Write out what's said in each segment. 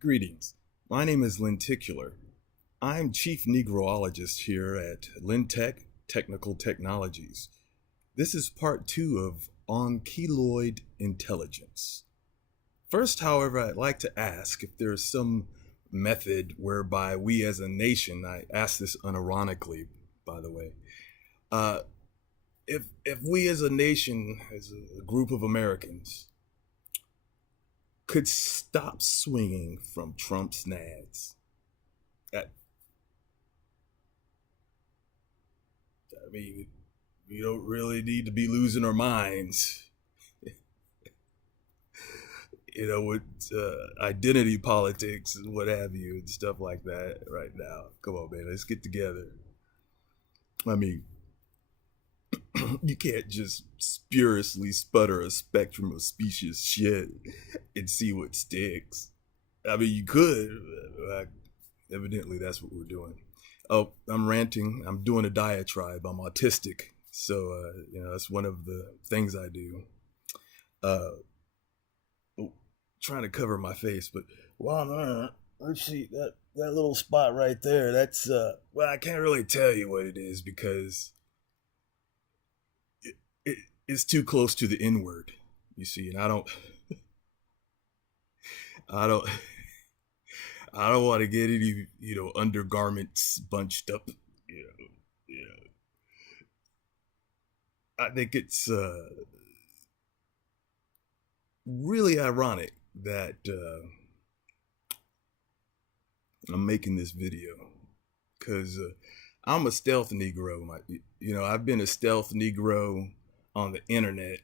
Greetings. My name is Lenticular. I'm Chief Negroologist here at Lintech Technical Technologies. This is part 2 of On Keloid Intelligence. First, however, I'd like to ask if there's some method whereby we as a nation, I ask this unironically, by the way, uh, if we as a nation, as a group of Americans, could stop swinging from Trump's nads. That, I mean, we don't really need to be losing our minds, with identity politics and what have you and stuff like that right now. Come on, man, let's get together. I mean, you can't just spuriously sputter a spectrum of specious shit and see what sticks. I mean, you could. Evidently, that's what we're doing. Oh, I'm ranting. I'm doing a diatribe. I'm autistic. So, that's one of the things I do. Uh, Trying to cover my face, but well, no, let's see that little spot right there. That's well, I can't really tell you what it is because it's too close to the N word. You see, and I don't, I don't want to get any undergarments bunched up. You know, I think it's really ironic that I'm making this video because I'm a stealth Negro. I've been a stealth Negro on the internet.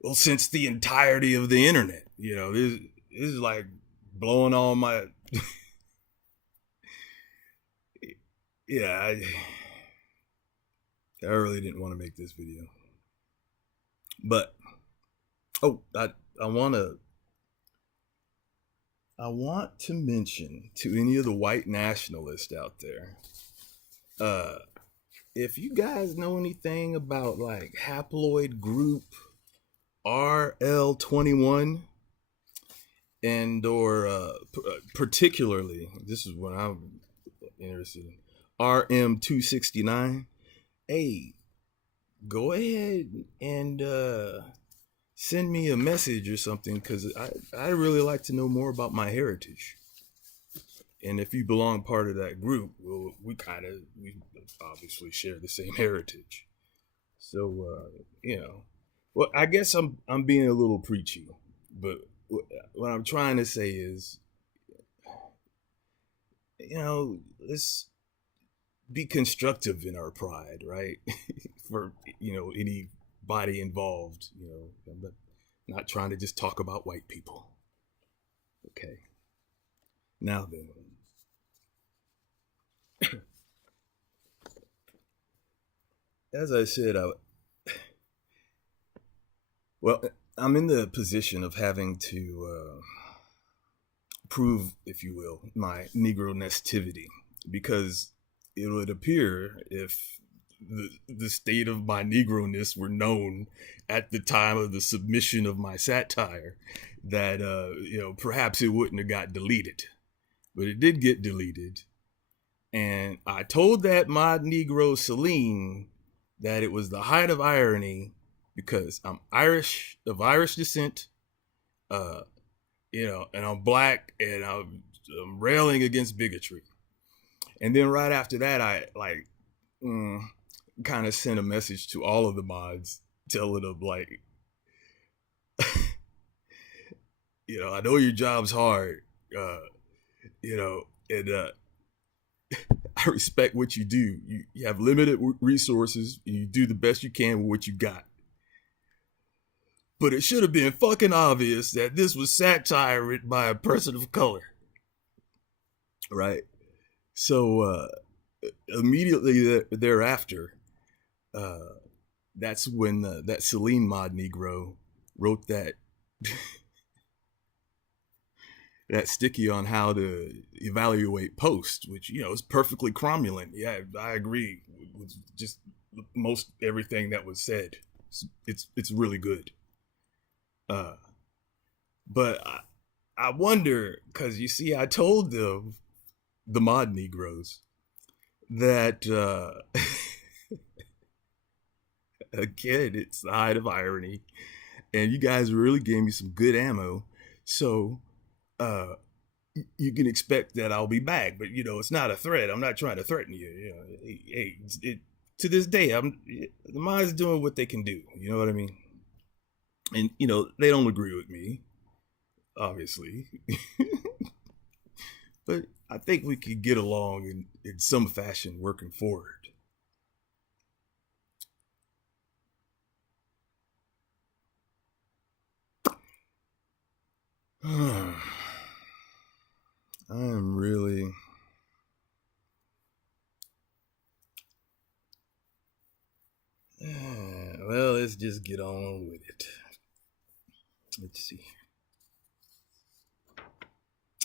Well, since the entirety of the internet, this is like blowing all my. Yeah, I really didn't want to make this video, but I want to mention to any of the white nationalists out there, if you guys know anything about like haploid group RL21 and or particularly, this is what I'm interested in, RM269, hey, go ahead and send me a message or something because I really like to know more about my heritage. And if you belong part of that group, well, we obviously share the same heritage. So well, I guess I'm being a little preachy, but what I'm trying to say is, let's be constructive in our pride, right? For anybody involved, I'm not trying to just talk about white people. Okay. Now then, as I said, well, I'm in the position of having to prove, if you will, my Negro nestivity, because it would appear if the state of my Negro-ness were known at the time of the submission of my satire, that perhaps it wouldn't have got deleted, but it did get deleted. And I told that mod Negro Celine that it was the height of irony because I'm Irish, of Irish descent, uh, and I'm black, and I'm railing against bigotry. And then right after that, I kind of sent a message to all of the mods telling them like, I know your job's hard, and I respect what you do. You have limited resources, and you do the best you can with what you got. But it should have been fucking obvious that this was satire written by a person of color, right? So immediately thereafter, that's when that Celine mod Negro wrote that that sticky on how to evaluate posts, which is perfectly cromulent. Yeah, I agree with just most everything that was said. It's really good. But I wonder, because you see, I told them, the mod Negroes, that again, it's the height of irony, and you guys really gave me some good ammo. So uh, you can expect that I'll be back. But it's not a threat. I'm not trying to threaten you. To this day, the mods doing what they can do. You know what I mean? And they don't agree with me, obviously, but I think we could get along in some fashion working forward. I am really. Well, let's just get on with it. Let's see.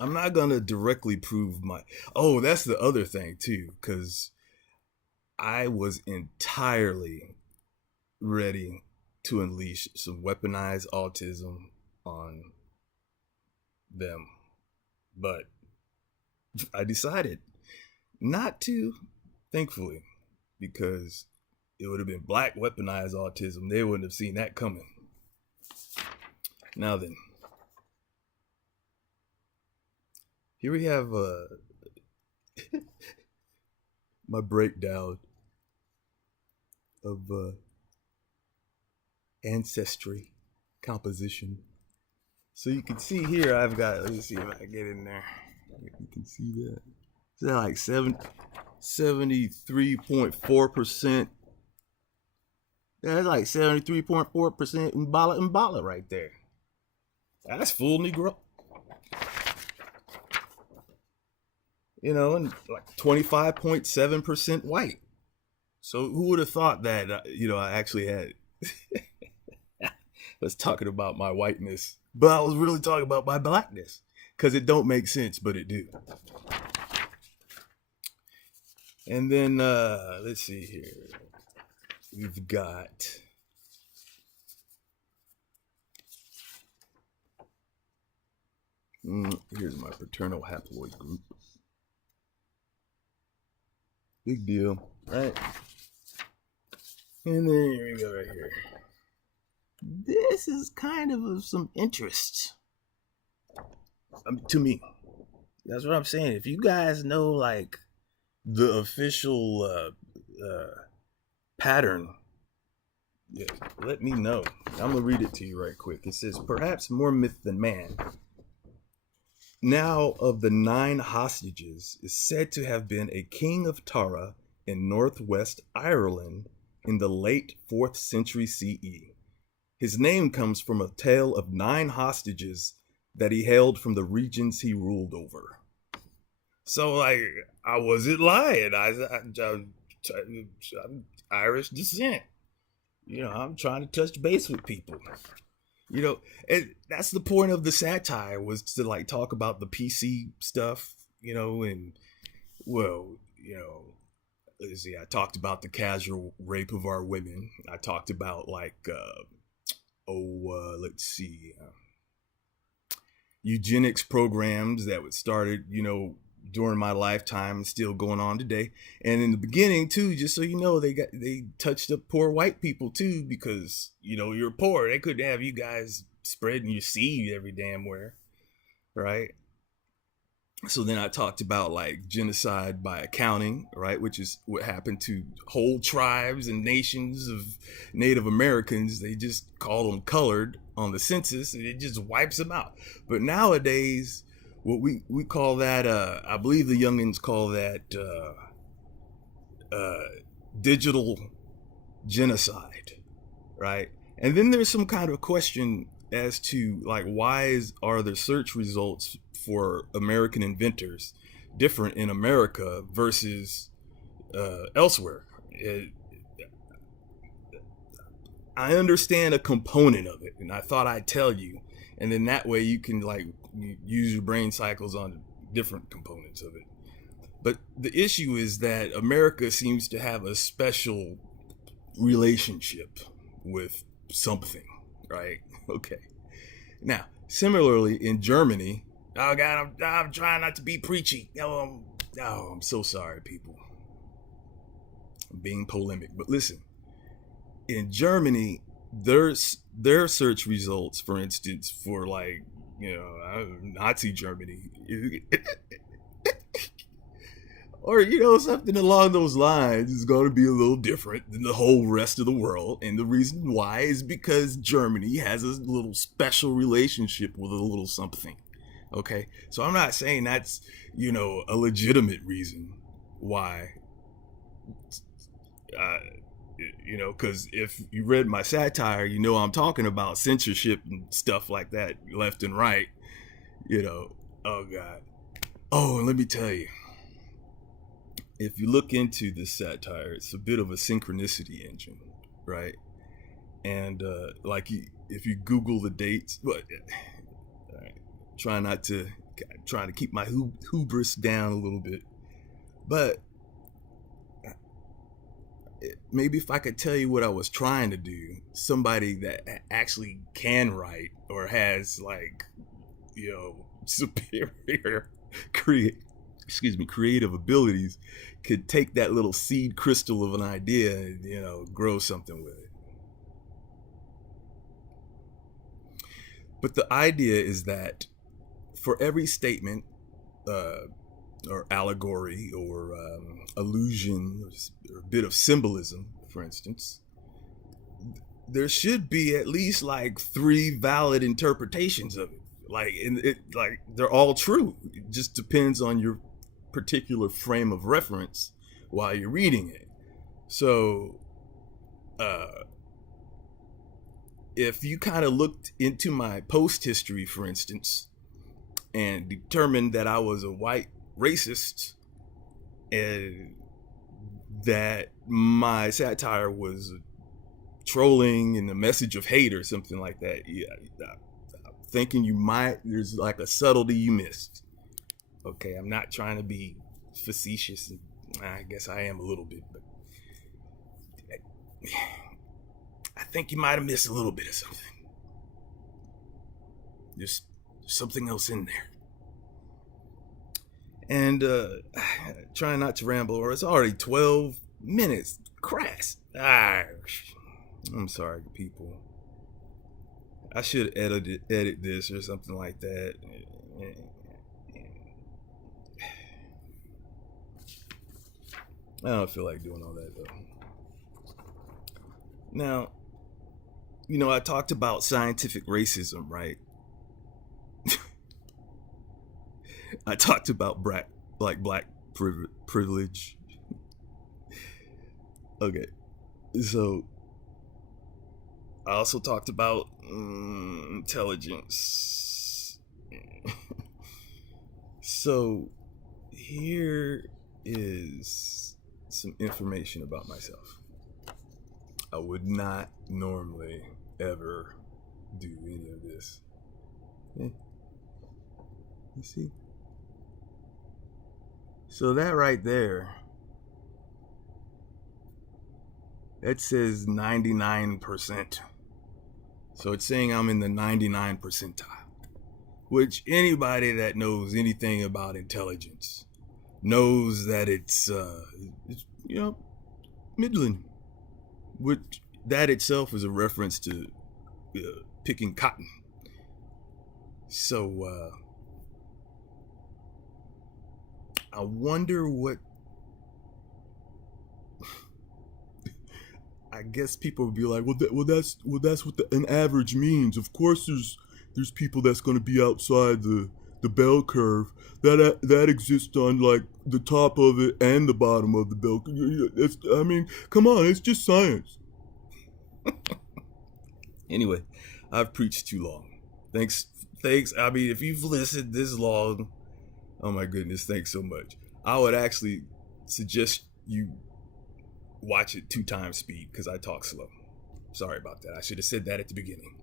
I'm not gonna directly prove my. Oh, that's the other thing too, because I was entirely ready to unleash some weaponized autism on them, but I decided not to, thankfully, because it would have been black weaponized autism. They wouldn't have seen that coming. Now then, here we have my breakdown of ancestry composition. So you can see here, I've got, let me see if I can get in there. You can see that. Is that like 73.4%? That's like 73.4% Mbala right there. That's full Negro. And like 25.7% white. So who would have thought that, I actually had, was talking about my whiteness, but I was really talking about my blackness, because it don't make sense, but it do. And then, let's see here. We've got here's my paternal haploid group. Big deal, right? And then here we go right here. This is kind of some interest to me. That's what I'm saying. If you guys know like the official pattern, yeah, let me know. I'm gonna read it to you right quick. It says, perhaps more myth than man. Now of the 9 hostages is said to have been a king of Tara in northwest Ireland in the late 4th century CE. His name comes from a tale of 9 hostages that he held from the regions he ruled over. So, like, I wasn't lying. I'm Irish descent. I'm trying to touch base with people. And that's the point of the satire, was to like talk about the PC stuff, and well, let's see, I talked about the casual rape of our women. I talked about like, let's see, eugenics programs that was started, during my lifetime and still going on today. And in the beginning too, just so you know, they touched up poor white people too, because you're poor. They couldn't have you guys spreading your seed every damn where, right? So then I talked about like genocide by accounting, right, which is what happened to whole tribes and nations of Native Americans. They just call them colored on the census, and it just wipes them out. But nowadays, what we call that, I believe the youngins call that digital genocide, right? And then there's some kind of question as to like, why are the search results for American inventors different in America versus elsewhere? I understand a component of it, and I thought I'd tell you, and then that way you can like use your brain cycles on different components of it. But the issue is that America seems to have a special relationship with something, right? Okay. Now, Similarly, in Germany, oh God, I'm trying not to be preachy. I'm so sorry, people. I'm being polemic, but listen. In Germany, their search results, for instance, for like Nazi Germany, or something along those lines, is going to be a little different than the whole rest of the world. And the reason why is because Germany has a little special relationship with a little something. Okay, so I'm not saying that's a legitimate reason why. Uh, because if you read my satire, I'm talking about censorship and stuff like that, left and right. Oh God. Oh, and let me tell you, if you look into this satire, it's a bit of a synchronicity engine, right? And if you Google the dates, but trying to keep my hubris down a little bit, but maybe if I could tell you what I was trying to do, somebody that actually can write or has superior creative abilities could take that little seed crystal of an idea and grow something with it. But the idea is that for every statement or allegory or allusion or a bit of symbolism, for instance, there should be at least like 3 valid interpretations of it. They're all true. It just depends on your particular frame of reference while you're reading it. So if you kind of looked into my post history, for instance, and determined that I was a white racist and that my satire was trolling and a message of hate or something like that, I'm thinking there's like a subtlety you missed. Okay, I'm not trying to be facetious, and I guess I am a little bit, but I think you might have missed a little bit of something. There's something else in there. And trying not to ramble, or it's already 12 minutes. Crass. I'm sorry, people. I should edit this or something like that. I don't feel like doing all that, though. Now, I talked about scientific racism, right? I talked about black privilege. Okay, so I also talked about intelligence. So here is some information about myself. I would not normally ever do any of this. Okay. You see? So that right there, that says 99%. So it's saying I'm in the 99 percentile, which anybody that knows anything about intelligence knows that it's middling, which that itself is a reference to picking cotton. So I wonder what I guess people would be like, that's what an average means. Of course, there's people that's going to be outside the bell curve. That exists on like the top of it and the bottom of the bell curve. Come on, it's just science. Anyway, I've preached too long. Thanks. I mean, if you've listened this long, oh my goodness, thanks so much. I would actually suggest you watch it 2 times speed because I talk slow. Sorry about that. I should have said that at the beginning.